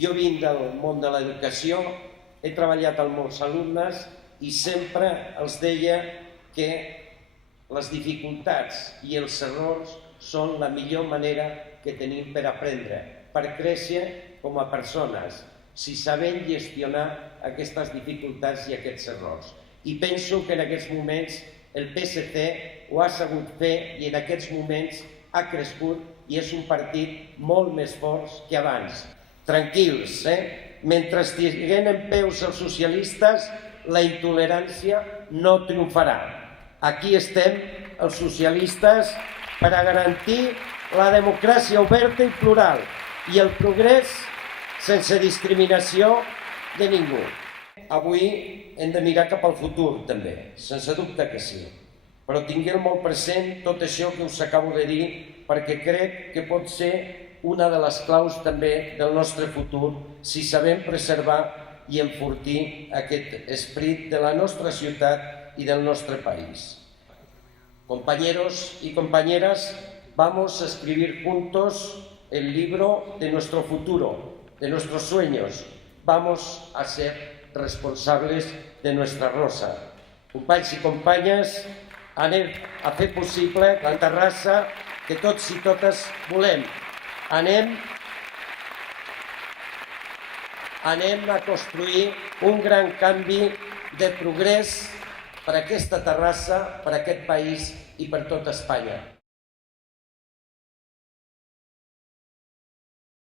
Jo vinc del món de l'educació, he treballat amb molts alumnes i sempre els deia que les dificultats i els errors són la millor manera que tenim per aprendre, per créixer com a persones, si sabem gestionar aquestes dificultats i aquests errors. I penso que en aquests moments el PSC ho ha sabut fer i en aquests moments ha crescut i és un partit molt més fort que abans. Tranquils, mentre estiguen en peus els socialistes, la intolerància no triomfarà. Aquí estem els socialistes per a garantir la democràcia oberta i plural i el progrés sense discriminació de ningú. Avui hem de mirar cap al futur també, sense dubte que sí. Però tingueu molt present tot això que us acabo de dir perquè crec que pot ser una de les claus també del nostre futur si sabem preservar i enfortir aquest esperit de la nostra ciutat y del nuestro país. Compañeros y compañeras, vamos a escribir juntos el libro de nuestro futuro, de nuestros sueños. Vamos a ser responsables de nuestra rosa. Companys i companyes, anem a fer possible la Terrassa que tots i totes volem. Anem a construir un gran canvi de progrés per a aquesta Terrassa, per a aquest país i per tota Espanya.